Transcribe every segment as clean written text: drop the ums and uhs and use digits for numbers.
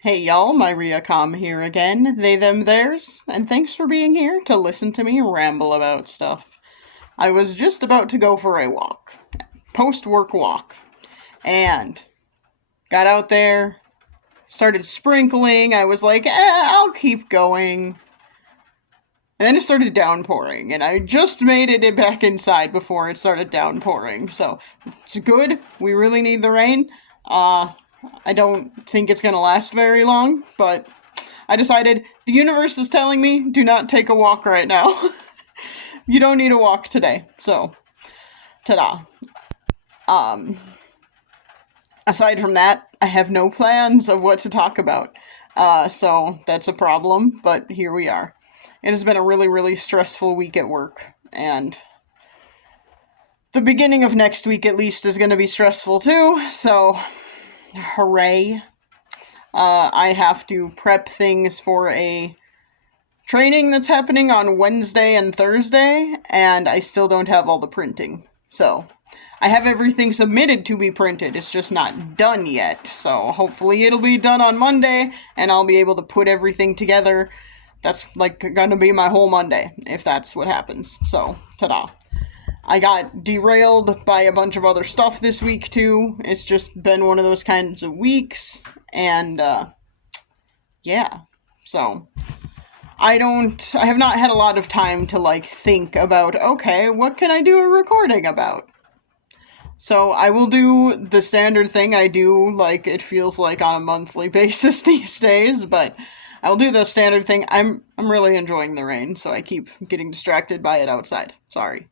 Hey y'all, MyriaCom here again, they them theirs, and thanks for being here to listen to me ramble about stuff. I was just about to go for a walk, post-work walk, and got out there, started sprinkling, I was like, I'll keep going. And then it started downpouring, and I just made it back inside before it started downpouring, so it's good, we really need the rain. I don't think it's gonna last very long, but I decided the universe is telling me do not take a walk right now. You don't need a walk today. So, ta-da. Um, Aside from that, I have no plans of what to talk about. So that's a problem, but here we are. It has been a really, really stressful week at work, and the beginning of next week at least is going to be stressful too, so hooray. I have to prep things for a training that's happening on Wednesday and Thursday, and I still don't have all the printing. So, I have everything submitted to be printed, it's just not done yet. So, hopefully it'll be done on Monday, and I'll be able to put everything together. That's, gonna be my whole Monday, if that's what happens. So, ta-da. I got derailed by a bunch of other stuff this week, too. It's just been one of those kinds of weeks, and, yeah. So, I have not had a lot of time to, think about, okay, what can I do a recording about? So, I will do the standard thing I do, it feels like on a monthly basis these days, but I will do the standard thing. I'm really enjoying the rain, so I keep getting distracted by it outside. Sorry.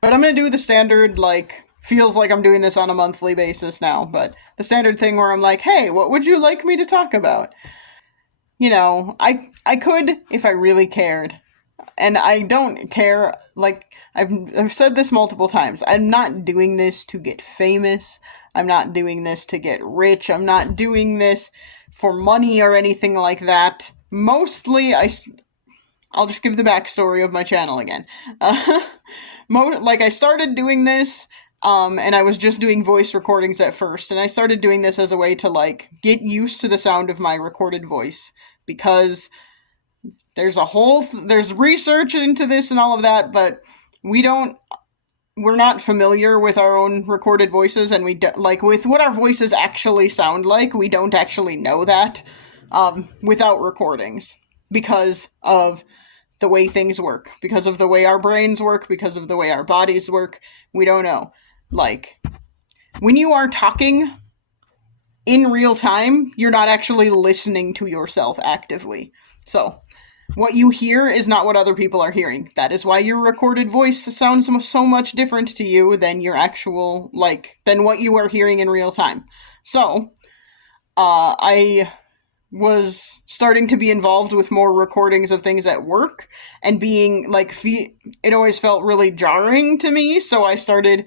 But I'm gonna do the standard, feels like I'm doing this on a monthly basis now, but the standard thing where I'm like, hey, what would you like me to talk about? You know, I could if I really cared. And I don't care, I've said this multiple times. I'm not doing this to get famous. I'm not doing this to get rich. I'm not doing this for money or anything like that. Mostly, I'll just give the backstory of my channel again. I started doing this, and I was just doing voice recordings at first, and I started doing this as a way to, get used to the sound of my recorded voice, because there's research into this and all of that, but we're not familiar with our own recorded voices, and with what our voices actually sound like, we don't actually know that, without recordings, because of the way things work, because of the way our brains work, because of the way our bodies work. We don't know. When you are talking in real time, you're not actually listening to yourself actively. So, what you hear is not what other people are hearing. That is why your recorded voice sounds so much different to you than your actual, than what you are hearing in real time. So, I was starting to be involved with more recordings of things at work, and being it always felt really jarring to me, so I started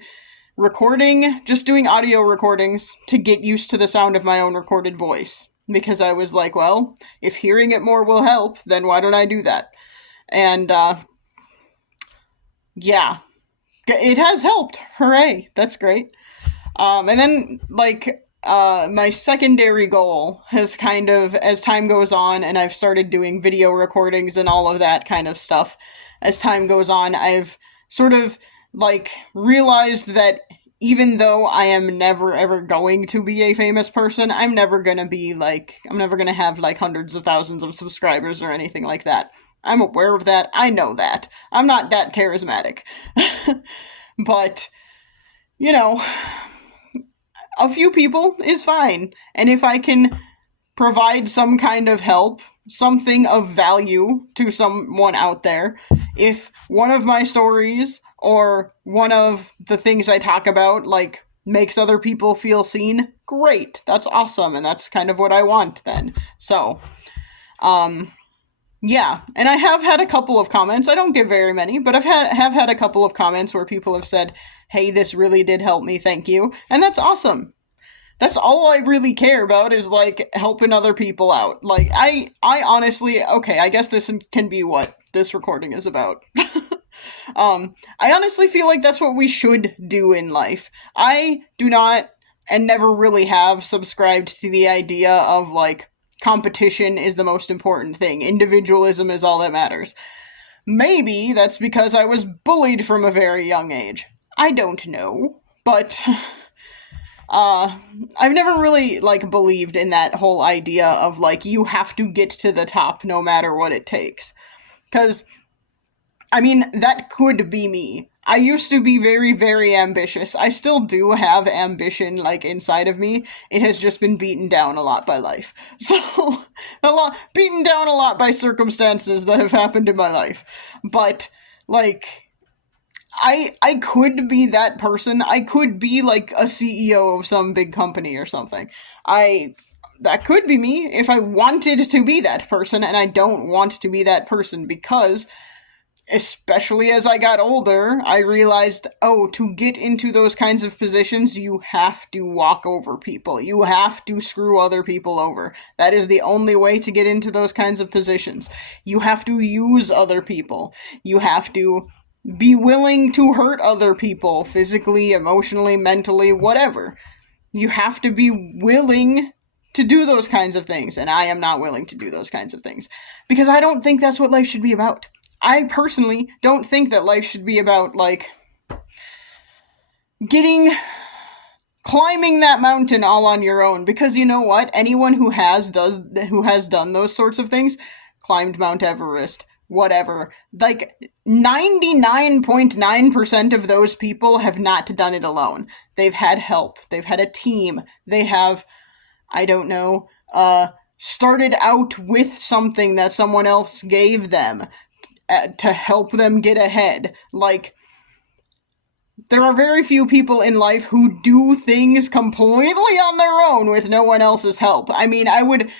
just doing audio recordings to get used to the sound of my own recorded voice, because I was like, well, if hearing it more will help, then why don't I do that? And yeah, it has helped. Hooray, that's great. And then my secondary goal has kind of, as time goes on, and I've started doing video recordings and all of that kind of stuff, as time goes on, I've sort of, realized that even though I am never ever going to be a famous person, I'm never gonna have, hundreds of thousands of subscribers or anything like that. I'm aware of that, I know that. I'm not that charismatic. But, you know, a few people is fine. And if I can provide some kind of help, something of value to someone out there, if one of my stories or one of the things I talk about, makes other people feel seen, great. That's awesome, and that's kind of what I want then. So, yeah, and I have had a couple of comments. I don't get very many, but have had a couple of comments where people have said, hey, this really did help me, thank you. And that's awesome. That's all I really care about, is helping other people out. I honestly, okay, I guess this can be what this recording is about. I honestly feel like that's what we should do in life. I do not, and never really have, subscribed to the idea of competition is the most important thing. Individualism is all that matters. Maybe that's because I was bullied from a very young age. I don't know. But I've never really, like, believed in that whole idea of, like, you have to get to the top no matter what it takes. Because, I mean, that could be me. I used to be very, very ambitious. I still do have ambition, like, inside of me. It has just been beaten down a lot by life. So, beaten down a lot by circumstances that have happened in my life. But, like, I could be that person. I could be, like, a CEO of some big company or something. That could be me if I wanted to be that person, and I don't want to be that person because, especially as I got older, I realized, to get into those kinds of positions, you have to walk over people. You have to screw other people over. That is the only way to get into those kinds of positions. You have to use other people. You have to be willing to hurt other people, physically, emotionally, mentally, whatever. You have to be willing to do those kinds of things, and I am not willing to do those kinds of things. Because I don't think that's what life should be about. I personally don't think that life should be about, like, climbing that mountain all on your own, because you know what? Anyone who has done those sorts of things, climbed Mount Everest, whatever, like, 99.9% of those people have not done it alone. They've had help. They've had a team. They have, I don't know, started out with something that someone else gave them to help them get ahead. Like, there are very few people in life who do things completely on their own with no one else's help. I mean, I would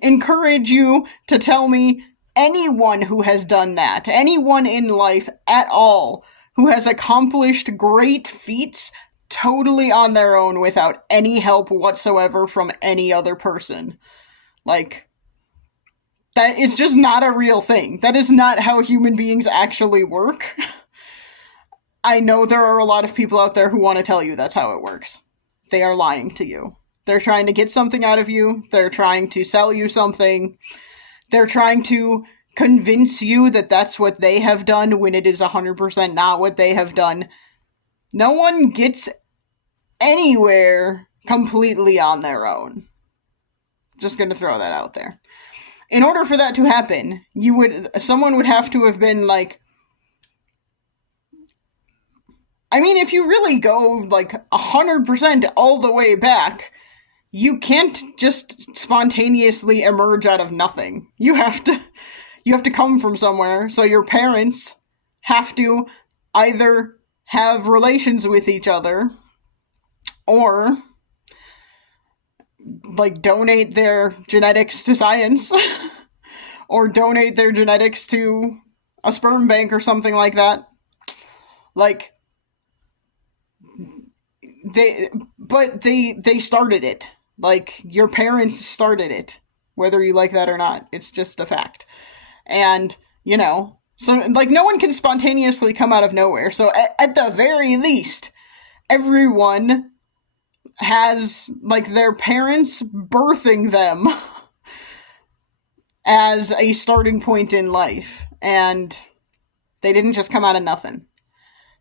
encourage you to tell me anyone who has done that, anyone in life at all who has accomplished great feats totally on their own without any help whatsoever from any other person. Like, that is just not a real thing. That is not how human beings actually work. I know there are a lot of people out there who want to tell you that's how it works. They are lying to you. They're trying to get something out of you. They're trying to sell you something. They're trying to convince you that that's what they have done when it is 100% not what they have done. No one gets anywhere completely on their own. Just gonna throw that out there. In order for that to happen, someone would have to have been, like, I mean, if you really go, like, 100% all the way back, you can't just spontaneously emerge out of nothing. You have to come from somewhere, so your parents have to either have relations with each other, or, like, donate their genetics to science, or donate their genetics to a sperm bank or something like that. Like, they started it. Like, your parents started it, whether you like that or not. It's just a fact. And, you know, so, like, no one can spontaneously come out of nowhere. So, at the very least, everyone has, like, their parents birthing them as a starting point in life. And they didn't just come out of nothing.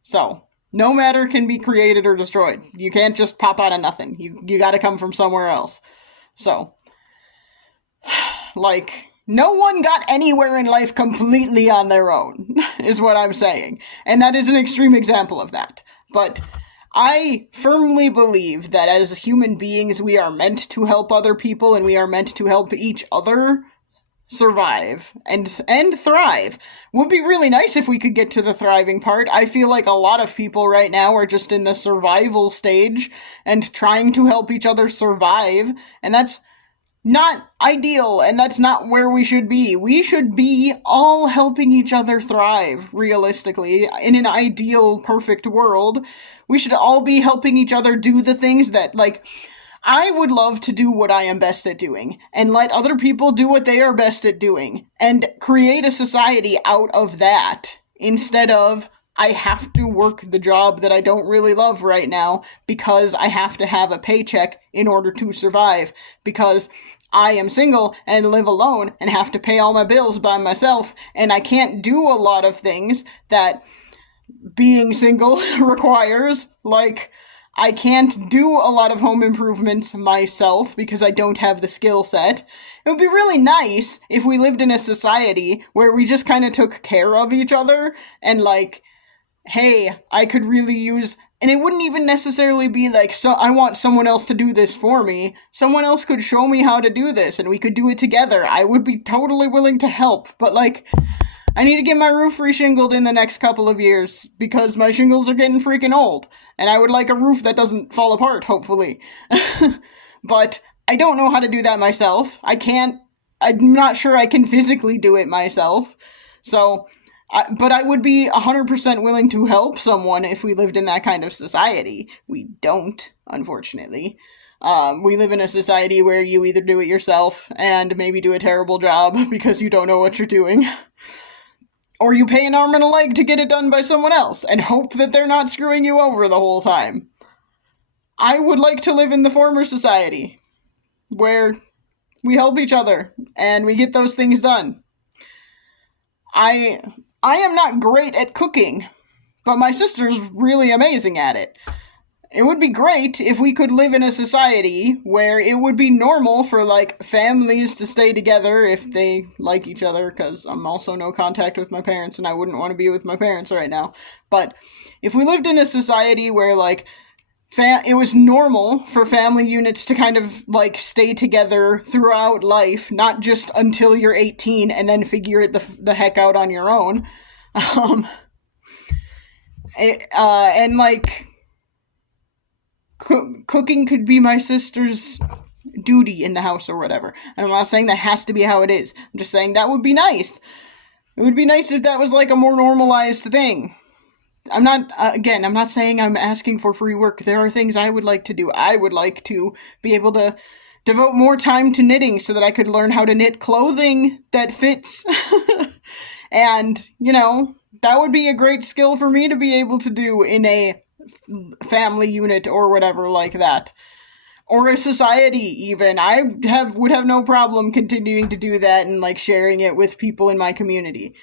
So, no matter can be created or destroyed. You can't just pop out of nothing. You gotta come from somewhere else. So, like, no one got anywhere in life completely on their own, is what I'm saying. And that is an extreme example of that. But I firmly believe that as human beings, we are meant to help other people, and we are meant to help each other survive and thrive. Would be really nice if we could get to the thriving part. I feel like a lot of people right now are just in the survival stage and trying to help each other survive, and that's not ideal, and that's not where we should be. We should be all helping each other thrive, realistically. In an ideal, perfect world, we should all be helping each other do the things that, like, I would love to do what I am best at doing, and let other people do what they are best at doing, and create a society out of that, instead of I have to work the job that I don't really love right now because I have to have a paycheck in order to survive. Because I am single and live alone and have to pay all my bills by myself, and I can't do a lot of things that being single requires. Like, I can't do a lot of home improvements myself because I don't have the skill set. It would be really nice if we lived in a society where we just kind of took care of each other and, like, hey, I could really use, and it wouldn't even necessarily be like, so I want someone else to do this for me. Someone else could show me how to do this and we could do it together. I would be totally willing to help, but like, I need to get my roof reshingled in the next couple of years because my shingles are getting freaking old, and I would like a roof that doesn't fall apart, hopefully. But I don't know how to do that myself. I'm not sure I can physically do it myself. So, but I would be 100% willing to help someone if we lived in that kind of society. We don't, unfortunately. We live in a society where you either do it yourself and maybe do a terrible job because you don't know what you're doing, or you pay an arm and a leg to get it done by someone else and hope that they're not screwing you over the whole time. I would like to live in the former society where we help each other and we get those things done. I am not great at cooking, but my sister's really amazing at it. It would be great if we could live in a society where it would be normal for, like, families to stay together if they like each other, because I'm also no contact with my parents and I wouldn't want to be with my parents right now. But if we lived in a society where, like, it was normal for family units to kind of, like, stay together throughout life, not just until you're 18 and then figure it the heck out on your own. And, like, cooking could be my sister's duty in the house or whatever. And I'm not saying that has to be how it is. I'm just saying that would be nice. It would be nice if that was, like, a more normalized thing. I'm not saying I'm asking for free work. There are things I would like to do. I would like to be able to devote more time to knitting so that I could learn how to knit clothing that fits. And, that would be a great skill for me to be able to do in a family unit or whatever like that. Or a society, even. Would have no problem continuing to do that and, like, sharing it with people in my community.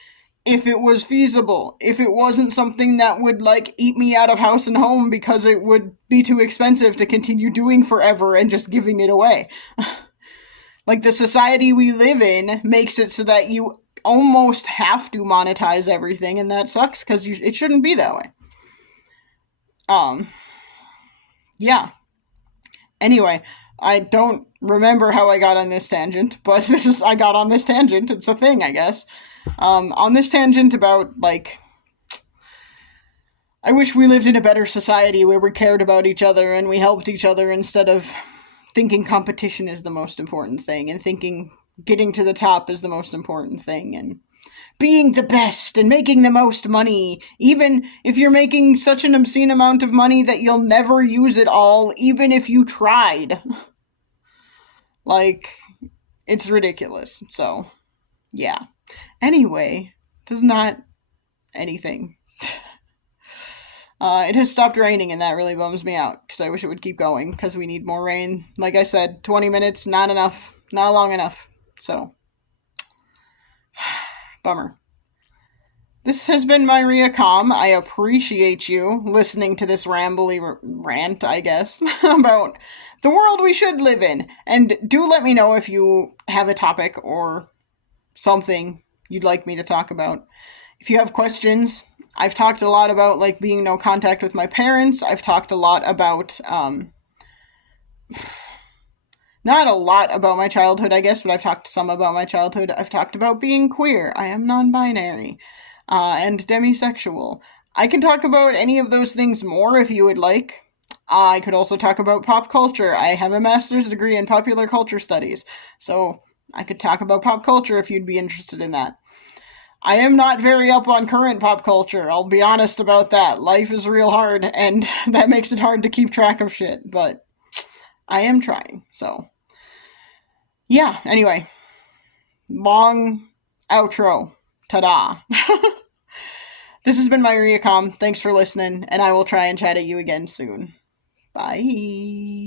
If it was feasible, if it wasn't something that would, like, eat me out of house and home because it would be too expensive to continue doing forever and just giving it away. Like, the society we live in makes it so that you almost have to monetize everything, and that sucks because it shouldn't be that way. Yeah. Anyway, I don't remember how I got on this tangent, but I got on this tangent. It's a thing, I guess. On this tangent about, like, I wish we lived in a better society where we cared about each other and we helped each other instead of thinking competition is the most important thing and thinking getting to the top is the most important thing and being the best and making the most money, even if you're making such an obscene amount of money that you'll never use it all, even if you tried. Like, it's ridiculous. So, yeah. Anyway, does not anything. It has stopped raining and that really bums me out because I wish it would keep going because we need more rain. Like I said, 20 minutes, not enough, not long enough. So, bummer. This has been Myria Calm. I appreciate you listening to this rambly rant, I guess, about the world we should live in. And do let me know if you have a topic or something you'd like me to talk about. If you have questions, I've talked a lot about, like, being no contact with my parents. I've talked a lot about, not a lot about my childhood, I guess, but I've talked some about my childhood. I've talked about being queer. I am non-binary. And demisexual. I can talk about any of those things more if you would like. I could also talk about pop culture. I have a master's degree in popular culture studies, so I could talk about pop culture if you'd be interested in that. I am not very up on current pop culture, I'll be honest about that. Life is real hard, and that makes it hard to keep track of shit, but I am trying, so. Yeah, anyway. Long outro. Ta-da. This has been Myria Com. Thanks for listening, and I will try and chat at you again soon. Bye.